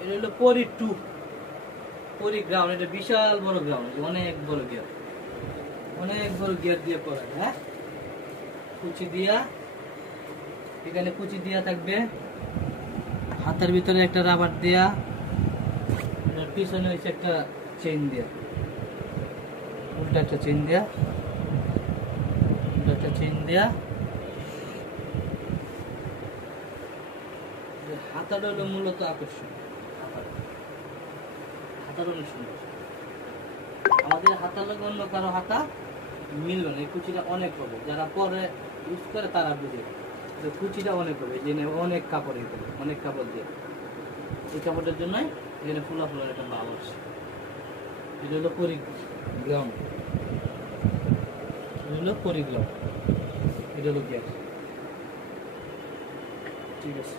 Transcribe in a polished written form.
এটা হলো পরি 2 পরি গ্রাউন্ড। এটা বিশাল বড় গ্রাউন্ড, অনেক বড় গিয়ার, অনেক বড় গিয়ার দিয়ে করা। হ্যাঁ, কুচি দিয়া, এখানে কুচি দিয়া থাকবে, হাতের ভিতরে একটা রাবার দেয়া, পিছনে হচ্ছে একটা চেইন দেয়া, উল্টা একটা চেইন দেয়া, উল্টা একটা চেইন দেয়া। হাতাটা হলো মূলত আকর্ষণ, হাতাটা অনেক সুন্দর। আমাদের হাতার লোক অন্য কারো হাতা মিলবে না, এই কুচিটা অনেক হবে, যারা পরে ইউজ করে তারা বুঝে। কুচিটা অনেক হবে, যে অনেক কাপড়, অনেক কাপড় দিয়ে, এই কাপড়ের জন্যই এখানে ফুলা ফুলার একটা ভাব আসছে। এটা হলো পরিগ্রাউন্ড, এটা হলো পরিগ্রাউন্ড, এটা হলো গ্যাস। ঠিক আছে।